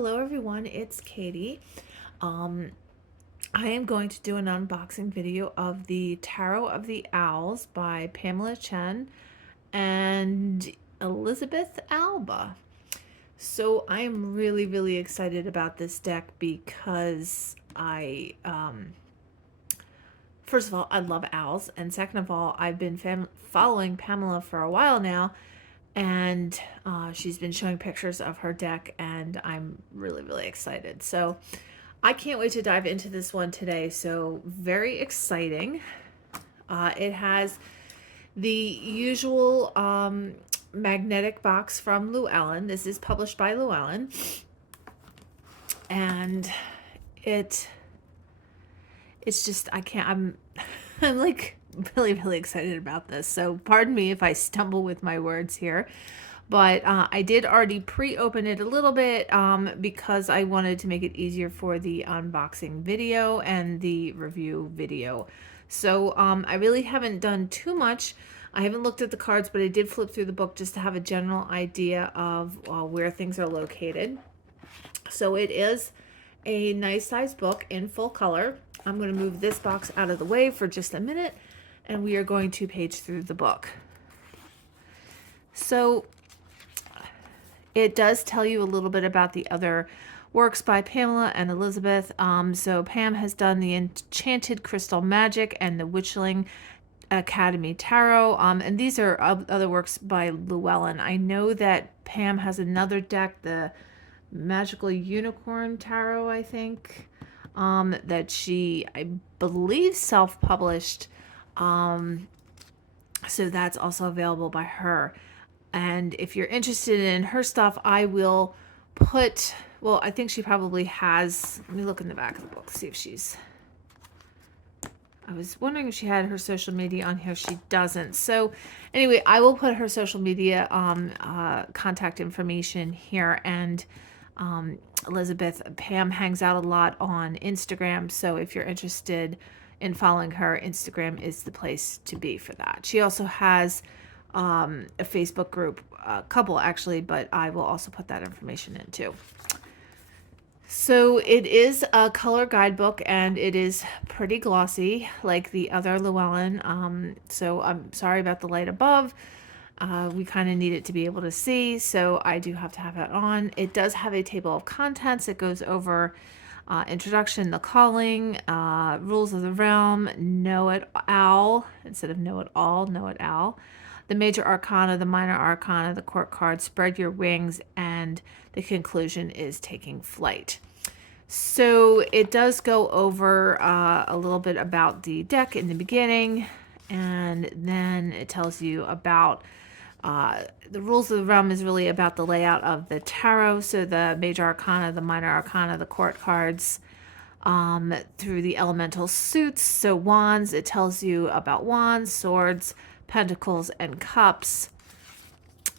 Hello everyone, it's Katie. Um, I am going to do an unboxing video of the Tarot of the Owls by Pamela Chen and Elizabeth Alba. So I am really excited about this deck because first of all, I love owls, and second of all, I've been following Pamela for a while now, and she's been showing pictures of her deck, and I'm really excited. So I can't wait to dive into this one today. So very exciting. It has the usual magnetic box from Llewellyn. This is published by Llewellyn, and it's just I can't. I'm like really excited about this. So pardon me if I stumble with my words here. But I did already pre-open it a little bit because I wanted to make it easier for the unboxing video and the review video. So I really haven't done too much. I haven't looked at the cards, but I did flip through the book just to have a general idea of where things are located. So it is a nice size book in full color. I'm going to move this box out of the way for just a minute, and we are going to page through the book. So it does tell you a little bit about the other works by Pamela and Elizabeth. So Pam has done the Enchanted Crystal Magic and the Witchling Academy Tarot. And these are other works by Llewellyn. I know that Pam has another deck, the Magical Unicorn Tarot, I think, that she, I believe, self-published. So that's also available by her. And if you're interested in her stuff, I will put, well, I think she probably has, let me look in the back of the book, see if she's, I was wondering if she had her social media on here. She doesn't. So anyway, I will put her social media contact information here. And Elizabeth, Pam hangs out a lot on Instagram. So if you're interested in following her, Instagram is the place to be for that. She also has a Facebook group, a couple actually, but I will also put that information in too. So it is a color guidebook, and it is pretty glossy like the other Llewellyn. So I'm sorry about the light above. We kind of need it to be able to see, so I do have to have it on. It does have a table of contents. It goes over introduction, the calling, rules of the realm, know it owl instead of know it all, know it owl, the major arcana, the minor arcana, the court card, spread your wings, and the conclusion is taking flight. So it does go over a little bit about the deck in the beginning, and then it tells you about the rules of the realm is really about the layout of the tarot. So the major arcana, the minor arcana, the court cards, through the elemental suits. So wands, it tells you about wands, swords, pentacles, and cups,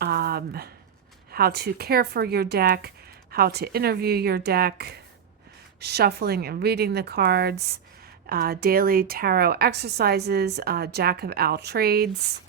how to care for your deck, how to interview your deck, shuffling and reading the cards, daily tarot exercises, jack of all trades,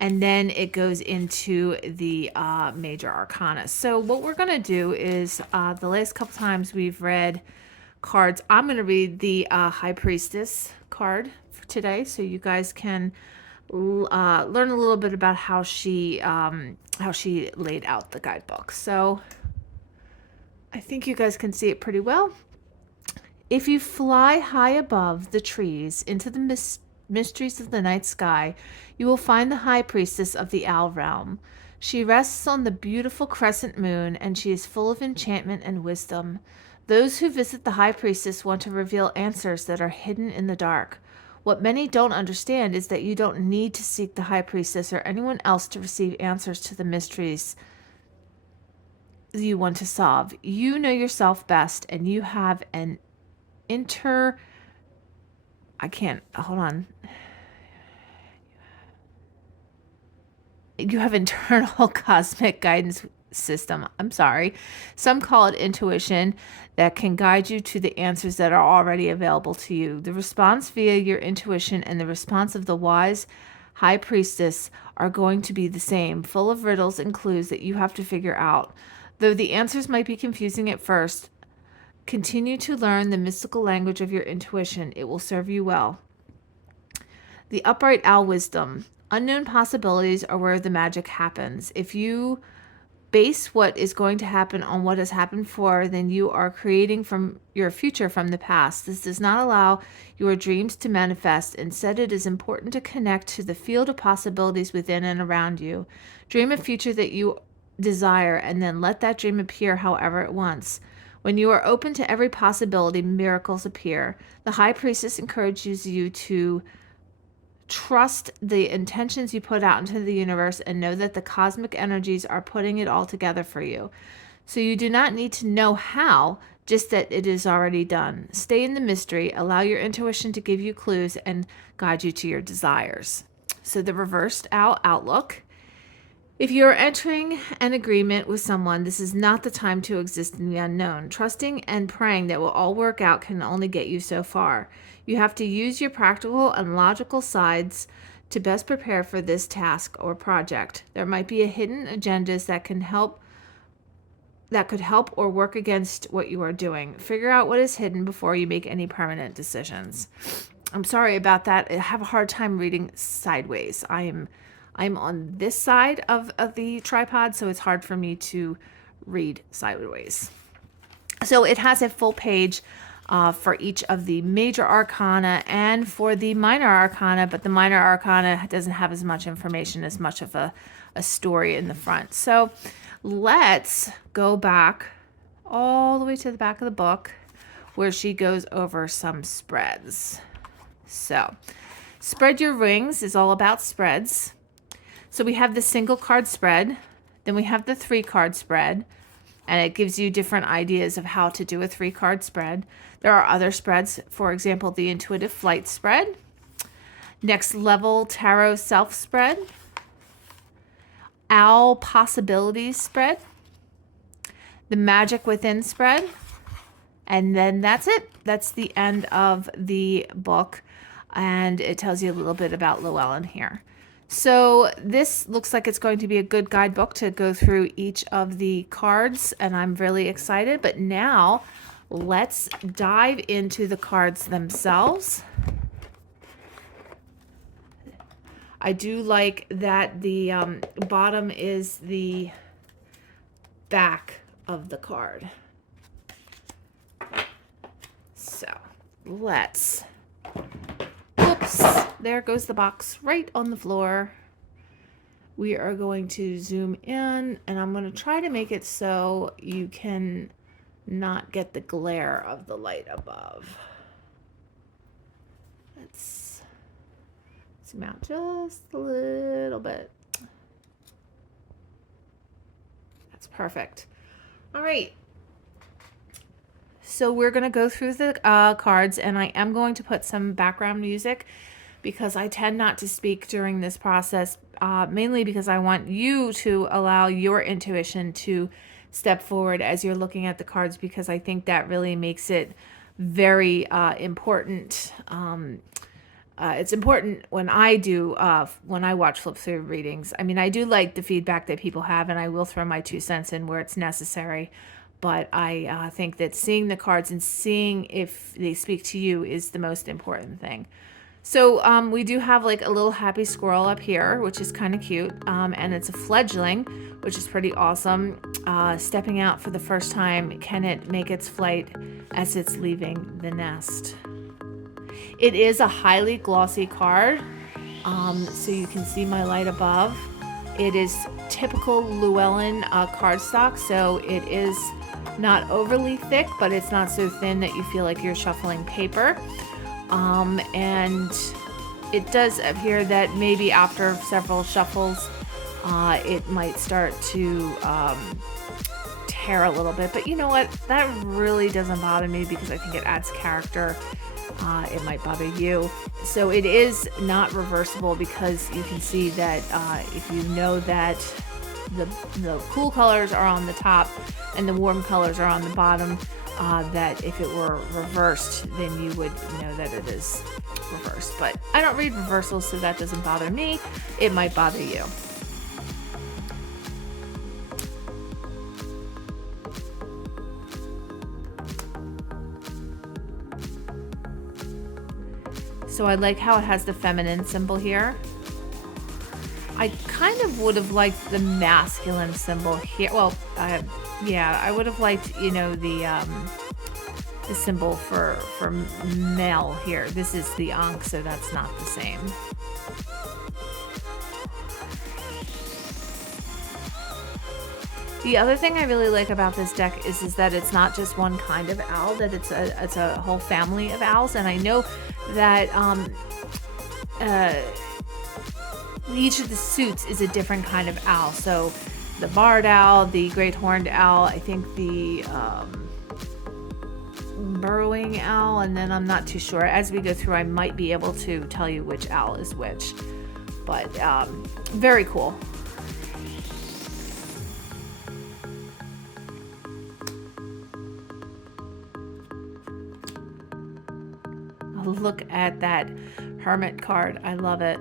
and then it goes into the major arcana. So what we're going to do is the last couple times we've read cards, I'm going to read the High Priestess card for today, so you guys can learn a little bit about how she laid out the guidebook. So I think you guys can see it pretty well. If you fly high above the trees into the mysteries of the night sky, you will find the High Priestess of the Owl Realm. She rests on the beautiful crescent moon, and she is full of enchantment and wisdom. Those who visit the High Priestess want to reveal answers that are hidden in the dark. What many don't understand is that you don't need to seek the High Priestess or anyone else to receive answers to the mysteries you want to solve. You know yourself best, and you have an you have internal cosmic guidance system. I'm sorry. Some call it intuition that can guide you to the answers that are already available to you. The response via your intuition and the response of the wise High Priestess are going to be the same, full of riddles and clues that you have to figure out. Though the answers might be confusing at first, continue to learn the mystical language of your intuition. It will serve you well. The upright owl wisdom. Unknown possibilities are where the magic happens. If you base what is going to happen on what has happened before, then you are creating from your future from the past. This does not allow your dreams to manifest. Instead, it is important to connect to the field of possibilities within and around you. Dream a future that you desire, and then let that dream appear however it wants. When you are open to every possibility, miracles appear. The High Priestess encourages you to trust the intentions you put out into the universe and know that the cosmic energies are putting it all together for you. So you do not need to know how, just that it is already done. Stay in the mystery, allow your intuition to give you clues and guide you to your desires. So the reversed owl outlook. If you are entering an agreement with someone, this is not the time to exist in the unknown. Trusting and praying that will all work out can only get you so far. You have to use your practical and logical sides to best prepare for this task or project. There might be a hidden agendas that could help or work against what you are doing. Figure out what is hidden before you make any permanent decisions. I'm sorry about that. I have a hard time reading sideways. I'm on this side of the tripod, so it's hard for me to read sideways. So it has a full page for each of the major arcana and for the minor arcana, but the minor arcana doesn't have as much information, as much of a story in the front. So let's go back all the way to the back of the book where she goes over some spreads. So Spread Your Rings is all about spreads. So we have the single card spread, then we have the 3-card spread, and it gives you different ideas of how to do a 3-card spread. There are other spreads, for example, the Intuitive Flight spread, Next Level Tarot Self spread, Owl Possibilities spread, the Magic Within spread, and then that's it. That's the end of the book, and it tells you a little bit about Llewellyn here. So this looks like it's going to be a good guidebook to go through each of the cards, and I'm really excited. But now let's dive into the cards themselves. I do like that the bottom is the back of the card. So let's... Oops, there goes the box right on the floor. We are going to zoom in, and I'm going to try to make it so you can not get the glare of the light above. Let's zoom out just a little bit. That's perfect. All right. So we're going to go through the cards, and I am going to put some background music because I tend not to speak during this process, mainly because I want you to allow your intuition to step forward as you're looking at the cards, because I think that really makes it very important. It's important when I watch flip through readings. I mean, I do like the feedback that people have, and I will throw my 2 cents in where it's necessary. But I think that seeing the cards and seeing if they speak to you is the most important thing. So we do have like a little happy squirrel up here, which is kind of cute. And it's a fledgling, which is pretty awesome. Stepping out for the first time, can it make its flight as it's leaving the nest? It is a highly glossy card. So you can see my light above. It is typical Llewellyn cardstock, so it is not overly thick, but it's not so thin that you feel like you're shuffling paper. And it does appear that maybe after several shuffles, it might start to tear a little bit. But you know what? That really doesn't bother me because I think it adds character. It might bother you. So it is not reversible because you can see that if you know that the cool colors are on the top and the warm colors are on the bottom, that if it were reversed, then you would know that it is reversed. But I don't read reversals, so that doesn't bother me. It might bother you. So I like how it has the feminine symbol here. I kind of would have liked the masculine symbol here. Well, yeah, I would have liked, you know, the symbol for male here. This is the Ankh, so that's not the same. The other thing I really like about this deck is that it's not just one kind of owl, that it's a whole family of owls. And I know that each of the suits is a different kind of owl. So the barred owl, the great horned owl, I think the burrowing owl, and then I'm not too sure. As we go through, I might be able to tell you which owl is which. But very cool. Look at that hermit card. I love it.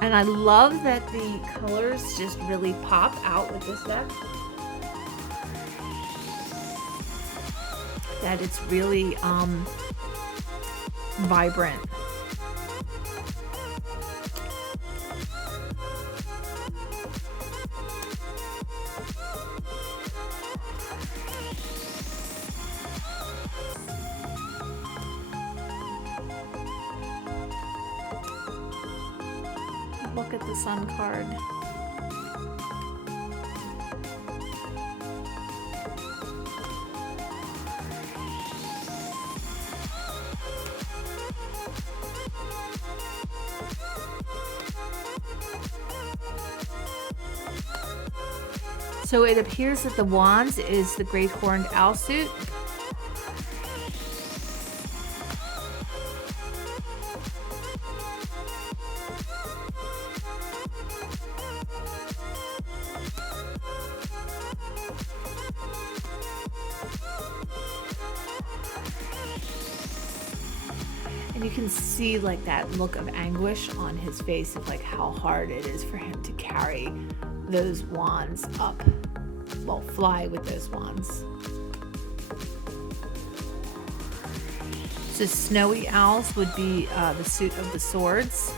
And I love that the colors just really pop out with this deck. That it's really vibrant. Look at the sun card. So it appears that the wands is the great horned owl suit. And you can see like that look of anguish on his face of like how hard it is for him to carry those wands up. Well, fly with those wands. So snowy owls would be the suit of the swords.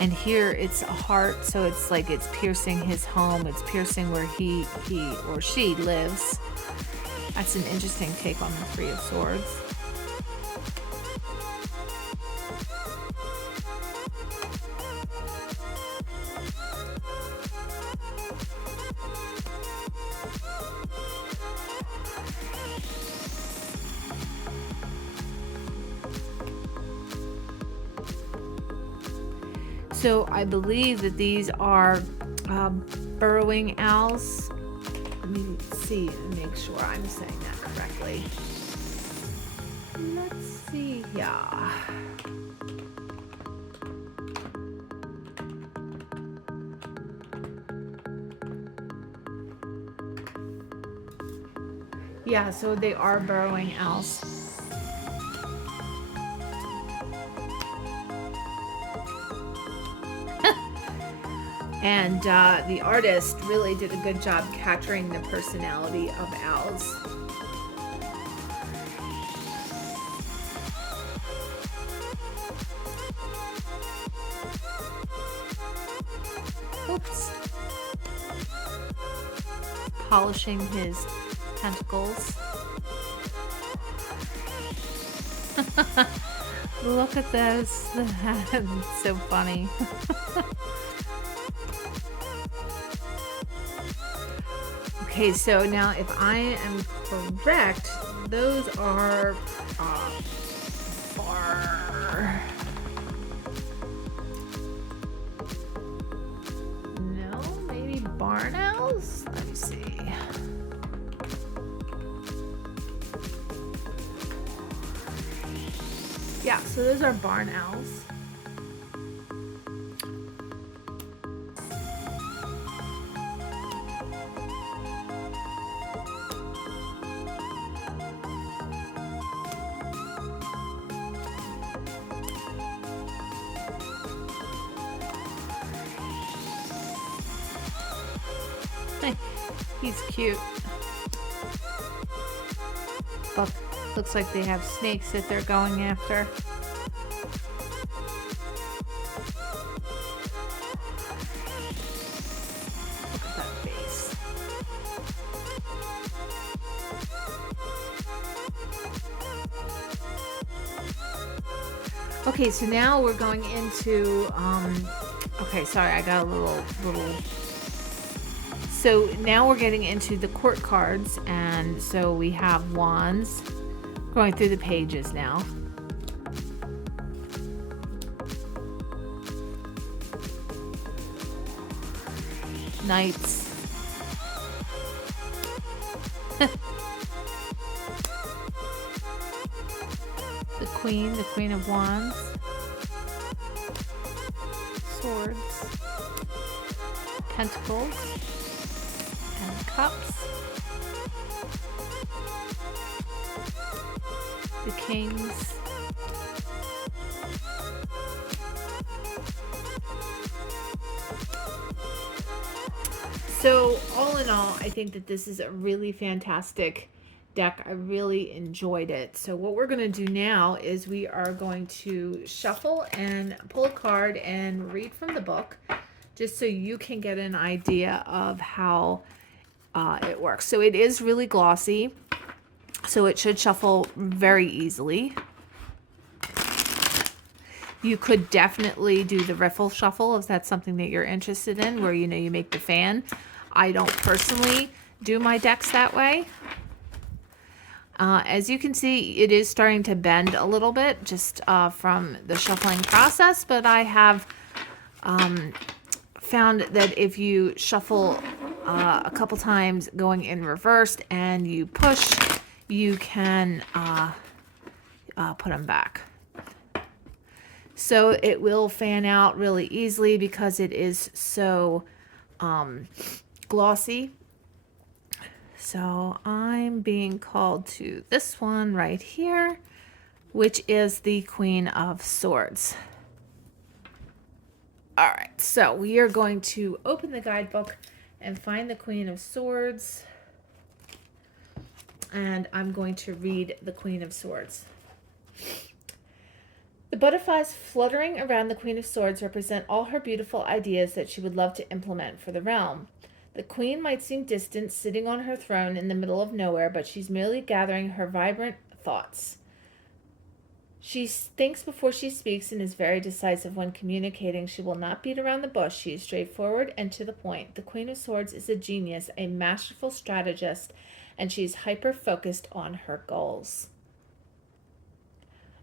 And here it's a heart, so it's like it's piercing his home. It's piercing where he or she lives. That's an interesting take on the Three of Swords. So I believe that these are burrowing owls. Let me see and make sure I'm saying that correctly. Let's see. Yeah. Yeah, so they are burrowing owls. And the artist really did a good job capturing the personality of owls. Oops. Polishing his tentacles. Look at this. It's so funny. Okay, so now if I am correct, those are maybe barn owls? Let me see. Yeah, so those are barn owls. He's cute. Look, looks like they have snakes that they're going after. Look at that face. Okay, so now we're going into, okay, sorry, I got a little. So now we're getting into the court cards, and so we have wands, going through the pages now. Knights. The Queen of Wands. Swords. Pentacles. And Cups. The Kings. So all in all, I think that this is a really fantastic deck. I really enjoyed it. So what we're going to do now is we are going to shuffle and pull a card and read from the book, just so you can get an idea of how it works. So it is really glossy, so it should shuffle very easily. You could definitely do the riffle shuffle if that's something that you're interested in, where you make the fan. I don't personally do my decks that way. As you can see, it is starting to bend a little bit just from the shuffling process, but I have found that if you shuffle a couple times going in reverse and you push, you can put them back. So it will fan out really easily because it is so glossy. So I'm being called to this one right here, which is the Queen of Swords. All right, so we are going to open the guidebook and find the Queen of Swords. And I'm going to read the Queen of Swords. The butterflies fluttering around the Queen of Swords represent all her beautiful ideas that she would love to implement for the realm. The queen might seem distant, sitting on her throne in the middle of nowhere, but she's merely gathering her vibrant thoughts. She thinks before she speaks and is very decisive when communicating. She will not beat around the bush. She is straightforward and to the point. The Queen of Swords is a genius, a masterful strategist, and she's hyper-focused on her goals.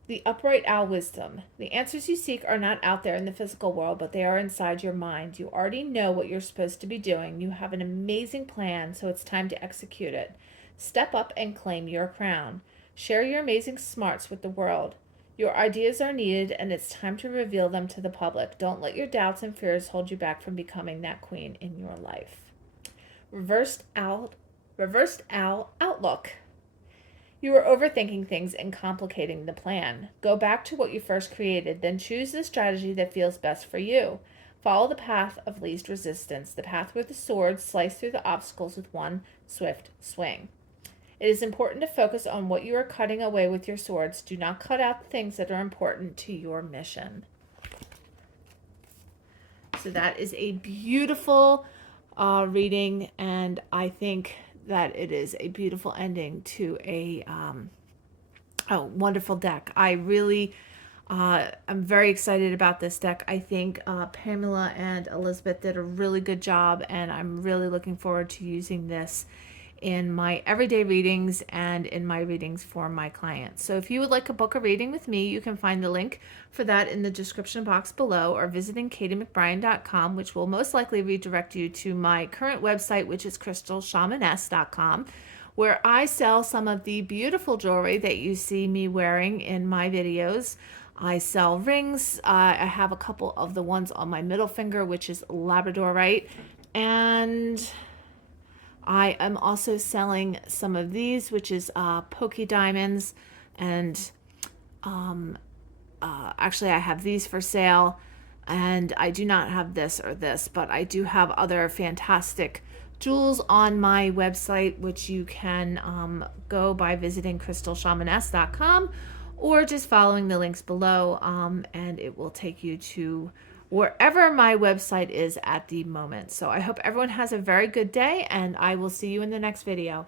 The upright owl wisdom. The answers you seek are not out there in the physical world, but they are inside your mind. You already know what you're supposed to be doing. You have an amazing plan, so it's time to execute it. Step up and claim your crown. Share your amazing smarts with the world. Your ideas are needed, and it's time to reveal them to the public. Don't let your doubts and fears hold you back from becoming that queen in your life. Reversed owl outlook. You are overthinking things and complicating the plan. Go back to what you first created, then choose the strategy that feels best for you. Follow the path of least resistance, the path where the swords slice through the obstacles with one swift swing. It is important to focus on what you are cutting away with your swords. Do not cut out the things that are important to your mission. So that is a beautiful reading, and I think that it is a beautiful ending to a wonderful deck. I really I'm very excited about this deck. I think Pamela and Elizabeth did a really good job, and I'm really looking forward to using this in my everyday readings and in my readings for my clients. So if you would like to book a reading with me, you can find the link for that in the description box below, or visiting katiemcbrien.com, which will most likely redirect you to my current website, which is crystalshamaness.com, where I sell some of the beautiful jewelry that you see me wearing in my videos. I sell rings. I have a couple of the ones on my middle finger, which is labradorite, and I am also selling some of these, which is pokey diamonds, and actually I have these for sale, and I do not have this or this, but I do have other fantastic jewels on my website, which you can go by visiting crystalshamaness.com or just following the links below, and it will take you to wherever my website is at the moment. So I hope everyone has a very good day, and I will see you in the next video.